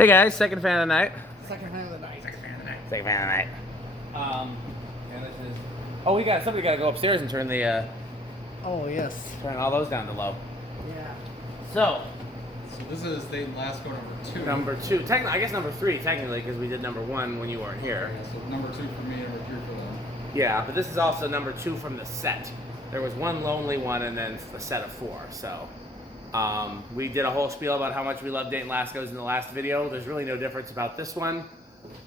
Hey guys, second fan of the night. Second fan of the night. Second fan of the night. Second fan of the night. And this is. Oh, somebody got to go upstairs and turn the. Oh yes. Turn all those down to low. Yeah. So this is Dayton Lasko number 2. Number 2. I guess number 3 technically because we did number 1 when you weren't here. Yeah, so number 2 for me, number 3 for them. Yeah, but this is also number 2 from the set. There was one lonely one and then a set of 4. So. We did a whole spiel about how much we love Dayton Laskos in the last video. There's really no difference about this one.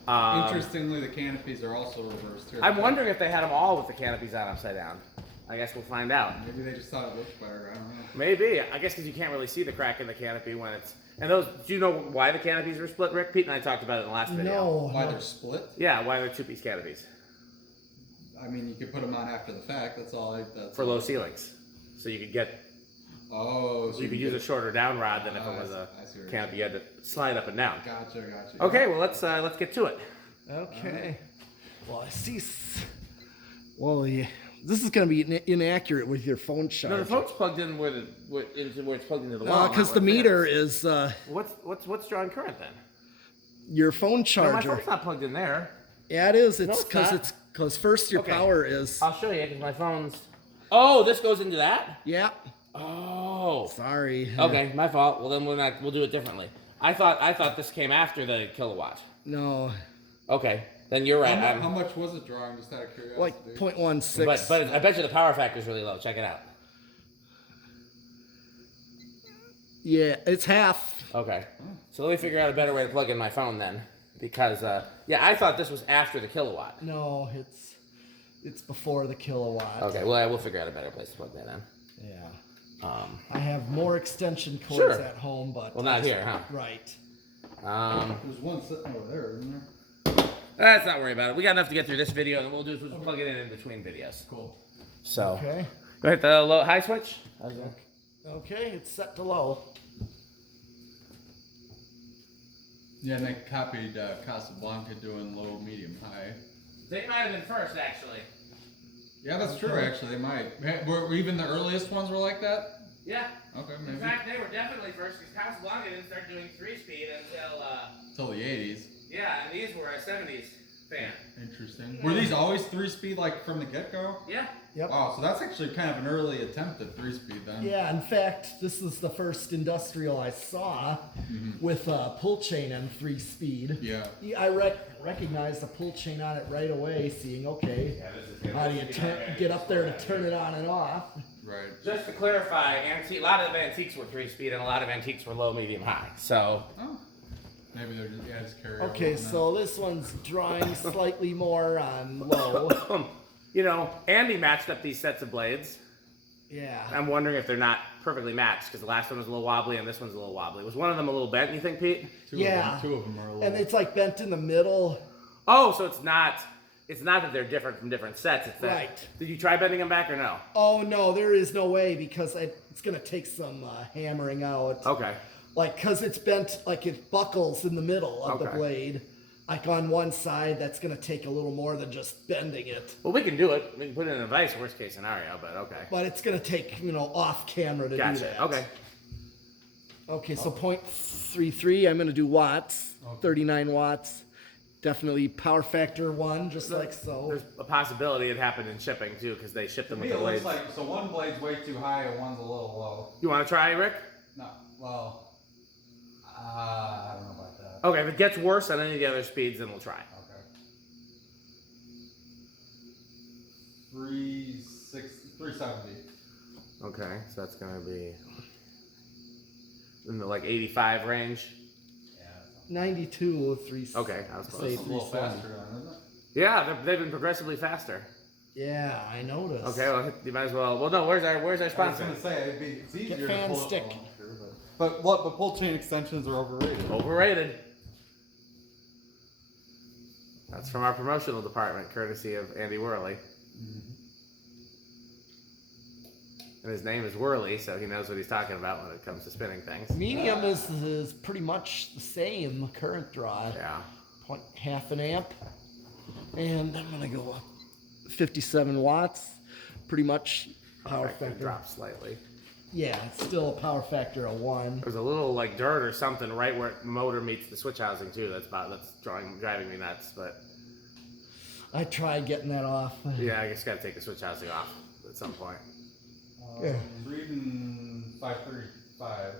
Interestingly, the canopies are also reversed here. I'm wondering if they had them all with the canopies on upside down. I guess we'll find out. Maybe they just thought it looked better. I don't know. Maybe. I guess because you can't really see the crack in the canopy when it's... And those... Do you know why the canopies were split, Rick? Pete and I talked about it in the last video. No. Why they're split? Yeah, why they're 2-piece canopies. I mean, you could put them on after the fact. That's all. For low ceilings. So you could get... Oh, so you could use a shorter down rod than if it was a canopy. You had to slide up and down. Gotcha. Okay, well let's get to it. Okay. Well, I see. Well, yeah. This is going to be inaccurate with your phone charger. No, the phone's plugged in where it's plugged into the wall. Because the meter is. What's drawing current then? Your phone No, charger. my phone's not plugged in there. Yeah, it is. No, It's because first your power is. I'll show you because my phone's. Oh, this goes into that. Yeah. Oh. Sorry. Okay, my fault. Well, then we'll do it differently. I thought this came after the kilowatt. No. Okay, then you're right. How much was it drawing? Just out of curiosity. Like 0.16. But I bet you the power factor is really low. Check it out. Yeah, it's half. Okay. So let me figure out a better way to plug in my phone then, because yeah, I thought this was after the kilowatt. No, it's before the kilowatt. Okay. Well, we'll figure out a better place to plug that in. Yeah. I have more extension cords Sure. at home, but not here, huh? Right. There's one sitting over there, isn't there? Let's not worry about it. We got enough to get through this video, and we'll just plug it in between videos. Cool. So. Okay. Go hit the low high switch. Okay, it's set to low. Yeah, and they copied Casablanca doing low, medium, high. They might have been first, actually. Yeah, that's true. Actually, they might. Were even the earliest ones were like that? Yeah. Okay, maybe. In fact, they were definitely first because Casablanca didn't start doing 3-speed Until the 80s. Yeah, and these were a 70s fan. Interesting. Were these always 3-speed, like from the get-go? Yeah. Yep. Oh, so that's actually kind of an early attempt at 3-speed then. Yeah, in fact, this is the first industrial I saw with a pull chain and 3-speed. Yeah. I recognized the pull chain on it right away, seeing, okay, how do you get up there to turn it on and off? Right. Just to clarify, a lot of antiques were 3-speed and a lot of antiques were low, medium, high. So. Oh. Maybe they're just carry Okay, so this one's drawing slightly more on low. You know, Andy matched up these sets of blades. Yeah. I'm wondering if they're not perfectly matched because the last one was a little wobbly and this one's a little wobbly. Was one of them a little bent, you think, Pete? Two of them are a little. And it's like bent in the middle. Oh, so it's not that they're different from different sets. It's that. Right. Did you try bending them back or no? Oh, no, there is no way because it's going to take some hammering out. Okay. Like, because it's bent, like it buckles in the middle of the Okay. blade. Like on one side, that's going to take a little more than just bending it. Well, we can do it. We can put it in a vise, worst case scenario, but okay. But it's going to take, off camera to do Gotcha. that. Okay. Okay, so 0.33, I'm going to do watts, 39 watts. Definitely power factor 1, just like so. There's a possibility it happened in shipping too, because they shipped them with the blades. so one blade's way too high and one's a little low. You want to try, Rick? No, well, I don't know about that. Okay, if it gets worse on any of the other speeds, then we'll try. Okay. 370. Okay, so that's gonna be in the like 85 range. 92, 3. Okay, I was close. Say It's a little 370. faster then, isn't it? Yeah, they've been progressively faster. Yeah, I noticed. Okay, well you might as well. Well, no, where's our I was sponsor? gonna say it's easier to fan pull it stick. along here, but pull chain extensions are overrated. Overrated. That's from our promotional department, courtesy of Andy Worley. And his name is Worley, so he knows what he's talking about when it comes to spinning things. Medium is pretty much the same current draw. Yeah. Half an amp. And I'm going to go 57 watts. Pretty much power factor. Drop slightly. Yeah, it's still a power factor of 1. There's a little like dirt or something right where the motor meets the switch housing too. That's driving me nuts. But I tried getting that off. yeah, I guess got to take the switch housing off at some point. Yeah. Reading 535.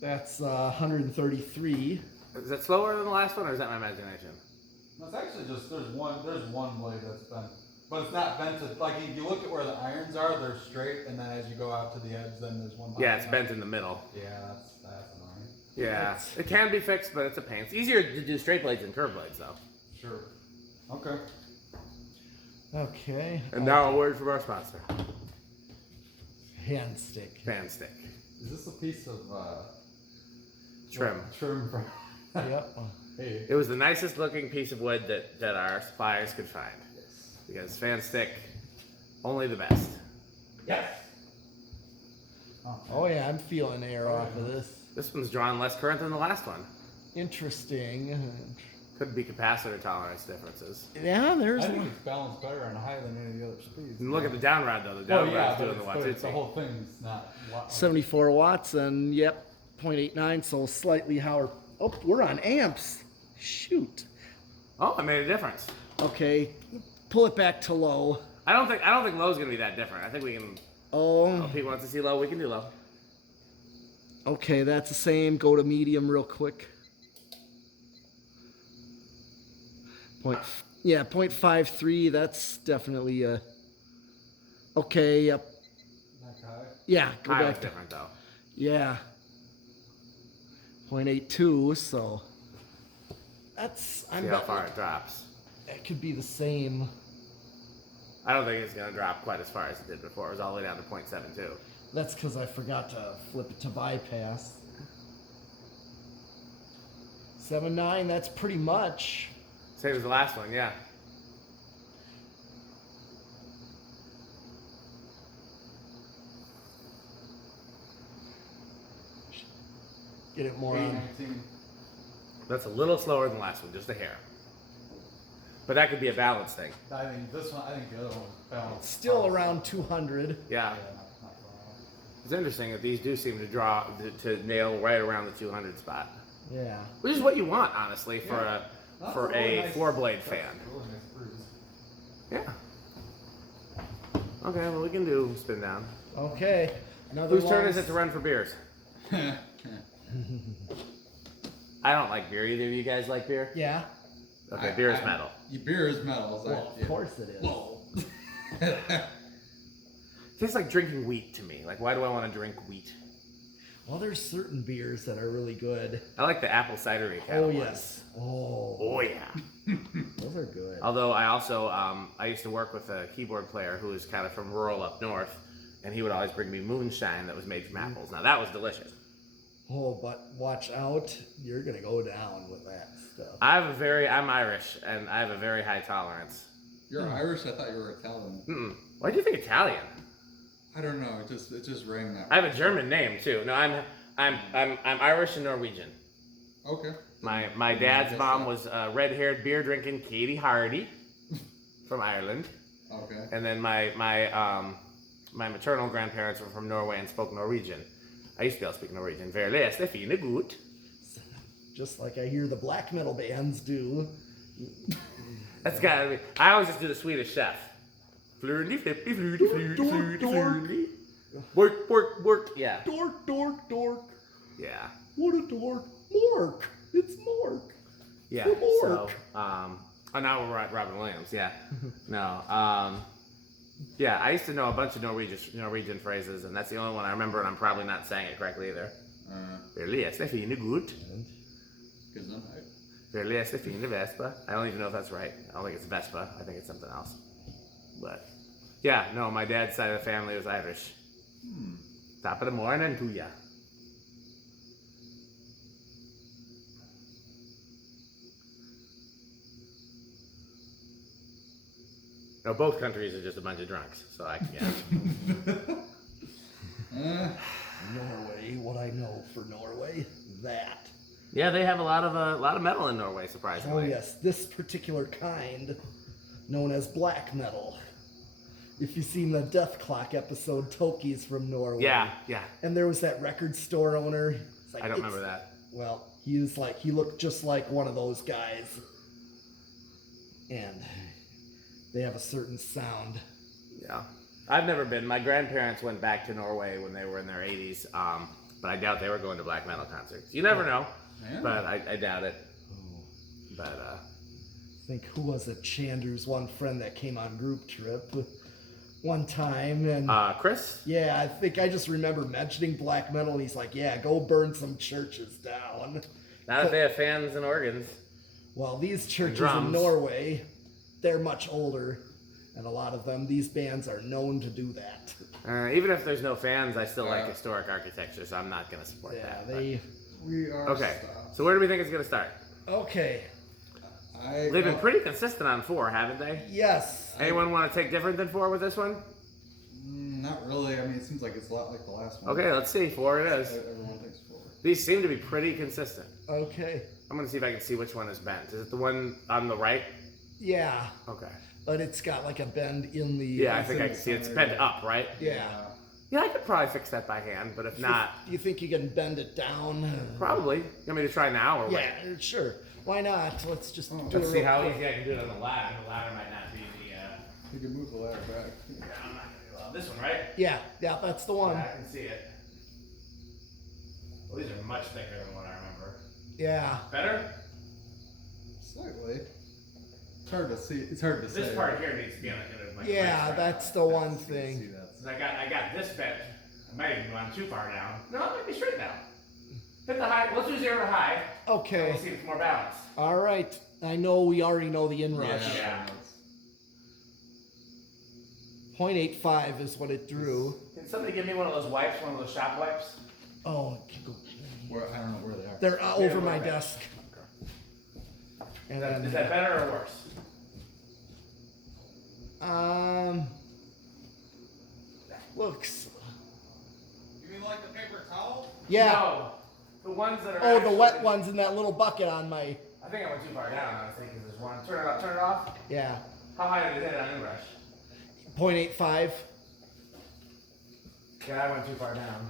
That's 133. Is that slower than the last one, or is that my imagination? No, it's actually just there's one blade that's bent, but it's not bent. Like if you look at where the irons are, they're straight, and then as you go out to the edge, then there's one. Yeah, it's bent in the middle. Yeah, that's annoying. Yeah, it can be fixed, but it's a pain. It's easier to do straight blades than curved blades, though. Sure. Okay. Okay. And now a word from our sponsor. Hand stick. Fan stick. Is this a piece of Trim. Trim from. Yep. Hey. It was the nicest looking piece of wood that our suppliers could find. Yes. Because fan stick, only the best. Yes. Oh yeah, I'm feeling air off of this. This one's drawn less current than the last one. Interesting. Could be capacitor tolerance differences. Yeah, there's I think one. it's balanced better on high than any of the other speeds. And look at the down rod though. The Oh down yeah, rod's but doing the but the Watusi. whole thing's not. 74 watts and yep, 0.89, so slightly higher. Oh, we're on amps. Shoot. Oh, I made a difference. Okay, pull it back to low. I don't think low's gonna be that different. I think we can. Oh, If he wants to see low, we can do low. okay, that's the same. Go to medium real quick. Yeah, 0.53. That's definitely okay. Yep. Not high. Yeah, go Highly back to different though. yeah. 0.82. So that's See I'm how betting far it drops. that could be the same. I don't think it's gonna drop quite as far as it did before. It was all the way down to 0.72. That's because I forgot to flip it to bypass. 7.9. That's pretty much. Same as the last one, yeah. Get it more on. 19. That's a little slower than the last one, just a hair. But that could be a balance thing. I think this one. I think the other one's balanced. Still around 200. Yeah. Yeah, not wrong. It's interesting that these do seem to draw to nail right around the 200 spot, Yeah. which is what you want, honestly, for Yeah. a Really nice- four blade that's fan. a really nice bruise. Yeah. Okay, well we can do spin down. Okay. Another Whose turn long is it to run for beers? I don't like beer. Either of you guys like beer? Yeah. Okay, beer is metal. Your beer is metal. Well, of course it is. Whoa. Tastes like drinking wheat to me. Like, why do I want to drink wheat? Well, there's certain beers that are really good. I like the apple cidery kind Oh of ones. yes. Oh. Oh yeah. Those are good. Although I also I used to work with a keyboard player who was kind of from rural up north, and he would always bring me moonshine that was made from apples. Now that was delicious. Oh, but watch out. You're gonna go down with that stuff. I'm Irish, and I have a very high tolerance. You're Irish? I thought you were Italian. Mm-mm. Why do you think Italian? I don't know. It just rang that. I have a German name too. No, I'm Irish and Norwegian. Okay. My dad's mom was red-haired, beer-drinking Katie Hardy from Ireland, Okay. and then my maternal grandparents were from Norway and spoke Norwegian. I used to be able to speak Norwegian. Verle er fine gut. Just like I hear the black metal bands do. That's gotta be. I always just do the Swedish chef. Flurdy, flippy, fluty, fluty, fluty, fluty. Work, work, work. Yeah. Dork, dork, dork. Yeah. What a dork. Mork. It's Mork. Yeah. For So, Mork. oh, now we're at Robin Williams. Yeah. No. Yeah, I used to know a bunch of Norwegian phrases, and that's the only one I remember, and I'm probably not saying it correctly either. Verle er fine gut. Gesundheit. Verle er fine Vespa. I don't even know if that's right. I don't think it's Vespa. I think it's something else. But, yeah, no, my dad's side of the family was Irish. Top of the morning to ya. No, both countries are just a bunch of drunks, so I can Norway. What I know for Norway. That. Yeah, they have a lot of metal in Norway, Oh surprisingly. yes, this particular kind, known as black metal, if you've seen the Death Clock episode, Toki's from Norway. Yeah. And there was that record store owner. It's like, I don't remember that. Well, he looked just like one of those guys. And they have a certain sound. Yeah. I've never been. My grandparents went back to Norway when they were in their 80s, but I doubt they were going to black metal concerts. You never know, but I doubt it. But I think, who was it? Chander's one friend that came on group trip one time, and Chris? Yeah, I think I just remember mentioning black metal, and he's like, "Yeah, go burn some churches down." Not if they have fans and organs. Well, these churches in Norway, they're much older, and a lot of them, these bands are known to do that. Even if there's no fans, I still like historic architecture, so I'm not going to support that. We are okay, so where do we think it's going to start? Okay. They've been pretty consistent on 4, haven't they? Yes. Anyone want to take different than 4 with this one? Not really. I mean, it seems like it's a lot like the last one. Okay, let's see. 4 it is. Everyone thinks 4. These seem to be pretty consistent. Okay. I'm going to see if I can see which one is bent. Is it the one on the right? Yeah. Okay. But it's got like a bend in the... Yeah, I think I can see it. It's bent up, right? Yeah. Yeah, I could probably fix that by hand, but if not... Do you think you can bend it down? Probably. You want me to try now or wait? Yeah, sure. Why not? Let's just do it. Let's see how easy I can do it on the ladder. The ladder might not be the... You can move the ladder back. Yeah, I'm not going to do this one, right? Yeah, that's the one. Yeah, I can see it. Well, these are much thicker than what I remember. Yeah. Better? Slightly. It's hard to see. It's hard to say. This part here needs to be on a Yeah, that's the one thing. I got this bent. I might even gone too far down. No, it might be straight now. Hit the high. Let's do 0 to high. Okay. We'll see if it's more balanced. All right. I know we already know the inrush. Yeah. 0.85 is what it drew. Can somebody give me one of those wipes, one of those shop wipes? Oh, I don't know where they are. they're over my desk. And Is that better or worse? Looks. You mean like the paper towel? Yeah. No. The ones that are. Oh, the actually, wet ones in that little bucket on my. I think I went too far down, honestly, because there's one. Turn it off. Turn it off. Yeah. How high did it hit on inrush? 0.85. Yeah, I went too far down.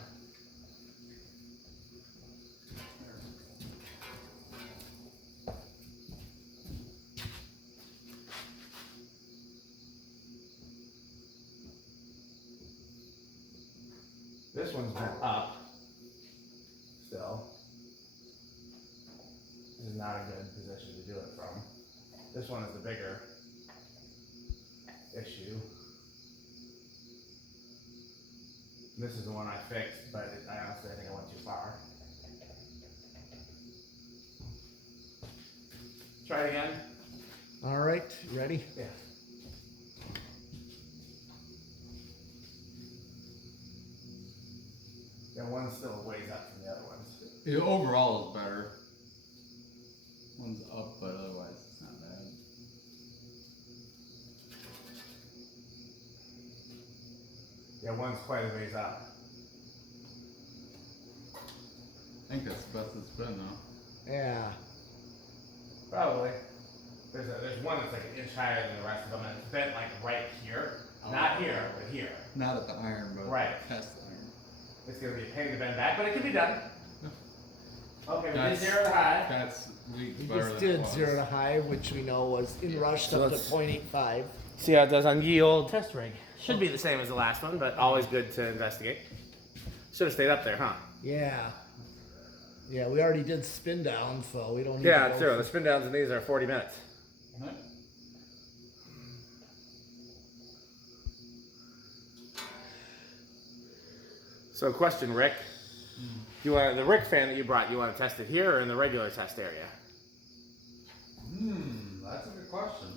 This one's been up. Still. This is not a good position to do it from. This one is the bigger issue. This is the one I fixed, but I honestly think I went too far. Try it again. All right. Ready? Yeah. Yeah, one's still a ways up from the other ones. Yeah, overall is better. One's up, but otherwise it's not bad. Yeah, one's quite a ways up. I think that's the best it's been though. Yeah. Probably. There's one that's like an inch higher than the rest of them, and it's bent like right here. Not here, but here. Not at the iron, but Right. past the iron. It's gonna be a pain to bend back, but it can be done. Okay, we did That's- 0 to high. That's weeks We better just than did it was. 0 to high, which we know was inrushed So up to let's- 0.85. See how it does on ye old test rig. Should be the same as the last one, but always good to investigate. Should have stayed up there, huh? Yeah. Yeah, we already did spin down, so we don't need Yeah, to it's go 0. The spin downs in these are 40 minutes. Right? So, question, Rick. You want the Rick fan that you brought? You want to test it here or in the regular test area? That's a good question.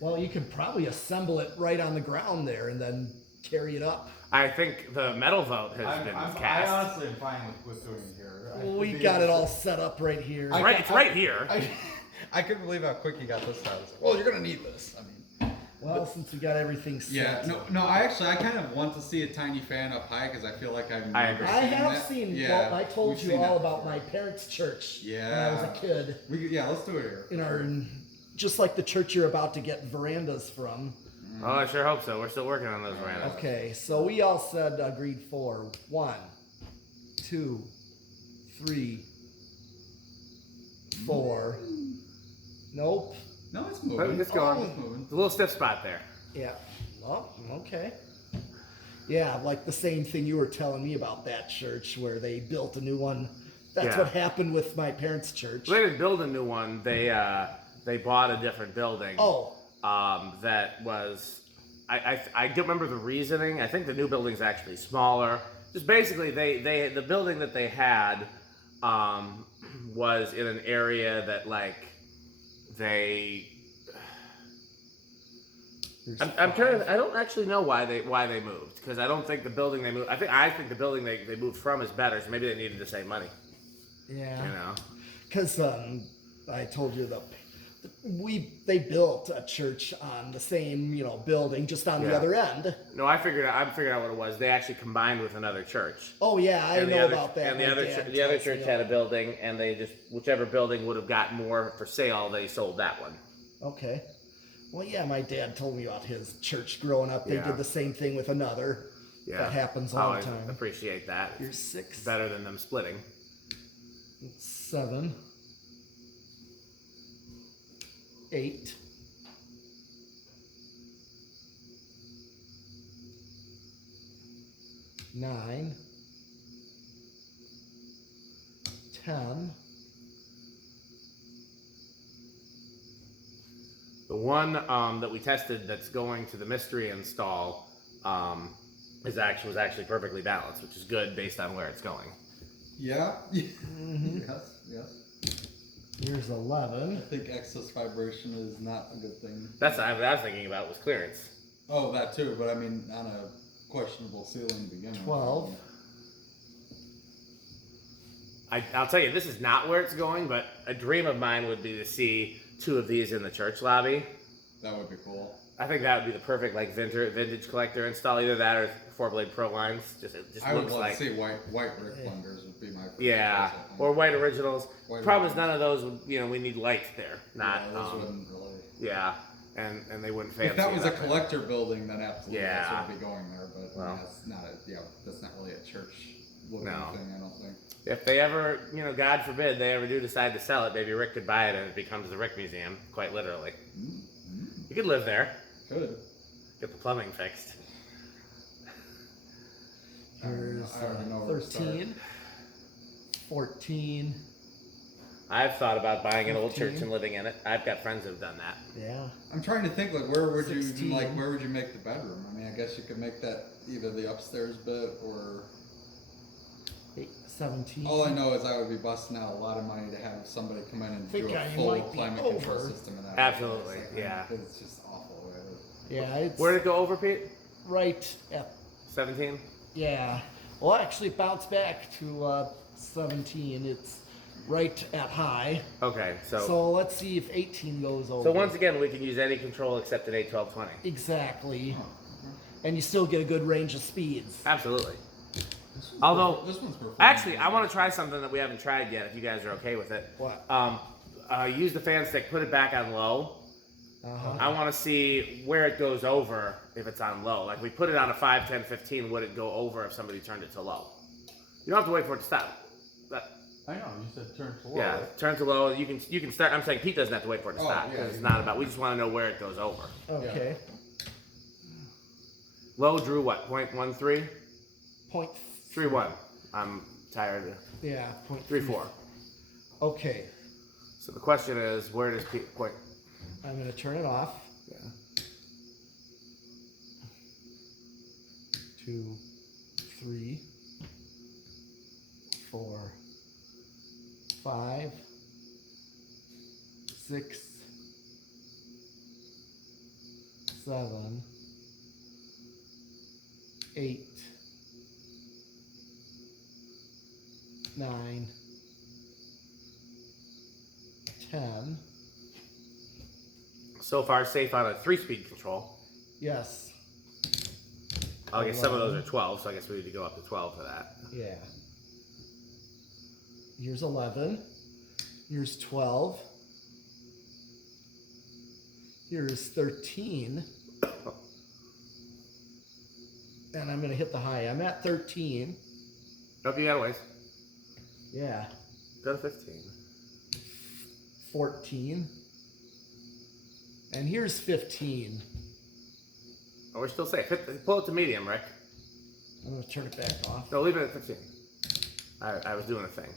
Well, you could probably assemble it right on the ground there and then carry it up. I think the metal vote has been I cast. honestly am fine with doing it here. We got it all set up right here. It's right here. I couldn't believe how quick you got this out. Well, you're gonna need this. I mean, Well, since we got everything set. yeah. No. I kind of want to see a tiny fan up high because I feel like I've I never agree. I seen have that. seen. Yeah, Well, I told we've you seen all that about before. my parents' church when I Yeah. was a kid. Let's do it here. In our, just like the church you're about to get verandas from. Oh, I sure hope so. We're still working on those verandas. Okay, so we all said agreed 4. 1, 2, 3, 4. Nope. No, it's moving. It's going. It's moving. It's a little stiff spot there. Yeah. Oh, okay. Yeah, like the same thing you were telling me about that church where they built a new one. That's Yeah. what happened with my parents' church. They didn't build a new one. They bought a different building. Oh. That was. I don't remember the reasoning. I think the new building's actually smaller. Just basically, the building that they had was in an area that like they. I'm trying. I don't actually know why they moved, because I don't think the building they moved. I think the building they moved from is better. So maybe they needed to save money. Yeah. You know. Because I told you they built a church on the same building, just on the other end. No, I figured out what it was. They actually combined with another church. Oh yeah, I know about that. And the other church had a building, and they just whichever building would have got more for sale, they sold that one. Okay. Well, yeah, my dad told me about his church growing up. They did the same thing with another. Yeah, that happens all the I time. appreciate that. You're 6. Better than them splitting. 7, 8, 9, 10. The one that we tested that's going to the mystery install was actually perfectly balanced, which is good based on where it's going. Yeah. Mm-hmm. Yes. Here's 11. I think excess vibration is not a good thing. That's what I was thinking about was clearance. Oh, that too, but I mean on a questionable ceiling to begin with. 12. I'll tell you, this is not where it's going, but a dream of mine would be to see 2 of these in the church lobby. That would be cool. I think that would be the perfect vintage collector install. Either that or 4-blade pro lines. Just I would looks love like to see white Rick blenders would be my favorite. yeah, or white originals. Problem is none of those would, we need lights there. Not those wouldn't really. Yeah, and they wouldn't fancy. If that was a nothing. collector building, then absolutely Yeah. that would be going there. But Well. that's not really a church looking No. thing. I don't think. If they ever, God forbid, they ever do decide to sell it, maybe Rick could buy it and it becomes the Rick Museum, quite literally. You could live there. Could. Get the plumbing fixed. Here's I already know where to start. 13. 14. I've thought about buying an old 15. church and living in it. I've got friends who've done that. Yeah. I'm trying to think where would 16. you make the bedroom? I mean, I guess you could make that either the upstairs bit or. 17. All I know is I would be busting out a lot of money to have somebody come in and Think do a I full might be climate control over. system in that. Absolutely, place. yeah. It's just awful. Yeah, it's Where did it go over, Pete? right at 17? yeah. Well, actually, it bounced back to 17. It's right at high. Okay, So let's see if 18 goes over. So once again, we can use any control except an 8, 12, 20. Exactly. And you still get a good range of speeds. Absolutely. Although, this one's performing. actually, I want to try something that we haven't tried yet, if you guys are okay with it. What? Use the fan stick, put it back on low. Uh-huh. I want to see where it goes over if it's on low. Like, we put it on a 5, 10, 15, would it go over if somebody turned it to low? You don't have to wait for it to stop. I know, you said turn to low. Yeah, turn to low. You can start. I'm saying Pete doesn't have to wait for it to Oh, stop, yeah, because it's you not can- about. We just want to know where it goes over. Okay. Low drew what? 0.13? Point. 3.1. I'm tired. Yeah. Point 3.4. Okay. So the question is, where does Pete point? I'm gonna turn it off. Yeah. 2, 3, 4, 5, 6, 7, 8, 9, 10. So far, safe on a 3-speed control. Yes. I guess some of those are 12, so I guess we need to go up to 12 for that. Yeah. Here's 11. Here's 12. Here's 13. And I'm gonna hit the high. I'm at 13. Nope, you got a ways. Yeah. Go to 15. 14. And here's 15. Oh, we're still safe. Pull it to medium, Rick. I'm gonna turn it back off. No, leave it at 15. I was doing a thing.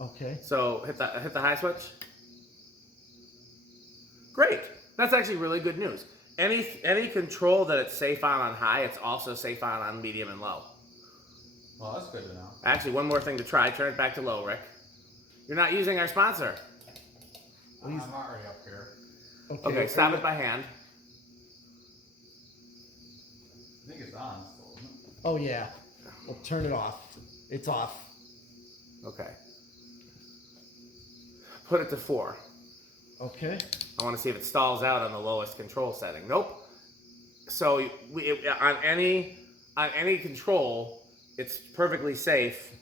Okay. So hit the high switch. Great. That's actually really good news. Any control that it's safe on high, it's also safe on medium and low. Well, that's good to know. Actually, one more thing to try. Turn it back to low, Rick. You're not using our sponsor. I'm already up here. Okay, stop it by hand. I think it's on still, isn't it? Oh yeah. Well, turn it off. It's off. Okay. Put it to 4. Okay. I want to see if it stalls out on the lowest control setting. Nope. So on any control, it's perfectly safe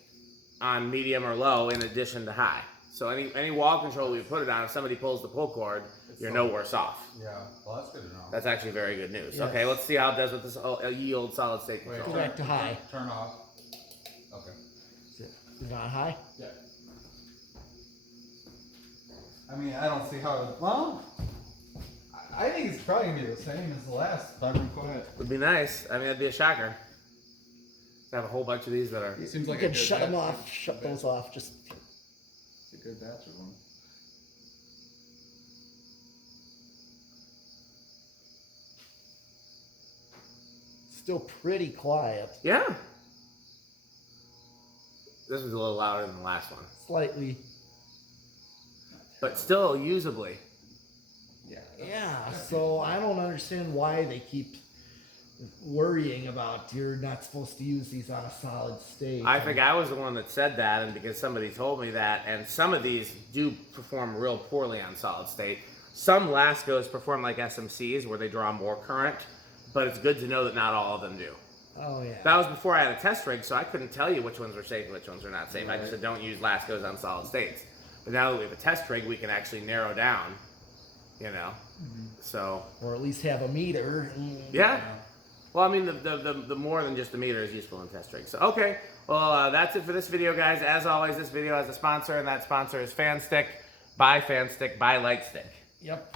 on medium or low in addition to high. So any wall control we put it on, if somebody pulls the pull cord, you're no worse off. Yeah, well, that's good to know. That's actually very good news. Yes. Okay, let's see how it does with this yield solid state Wait, control. Go back to high. Turn off. Okay. Is it on high? Yeah. I mean, I don't see how. Well, I think it's probably gonna be the same as the last time we put it. Would be nice. I mean, that'd be a shocker. To have a whole bunch of these that are. It seems You like can shut them off. Shut those off. Just. It's a good batch of them. Still pretty quiet. Yeah. This was a little louder than the last one, Slightly. but still usably. Yeah. Yeah. So I don't understand why they keep worrying about you're not supposed to use these on a solid state. I think I was the one that said that, and because somebody told me that, and some of these do perform real poorly on solid state. Some Laskos perform like SMCs where they draw more current, but it's good to know that not all of them do. Oh yeah. That was before I had a test rig, so I couldn't tell you which ones were safe and which ones were not safe. I just said don't use Laskos on solid states. But now that we have a test rig, we can actually narrow down, you know. So Or at least have a meter. yeah. Well, I mean, the more than just the meter is useful in test rigs. So, okay. Well, that's it for this video, guys. As always, this video has a sponsor, and that sponsor is FanStick. Buy FanStick, buy Lightstick. Yep.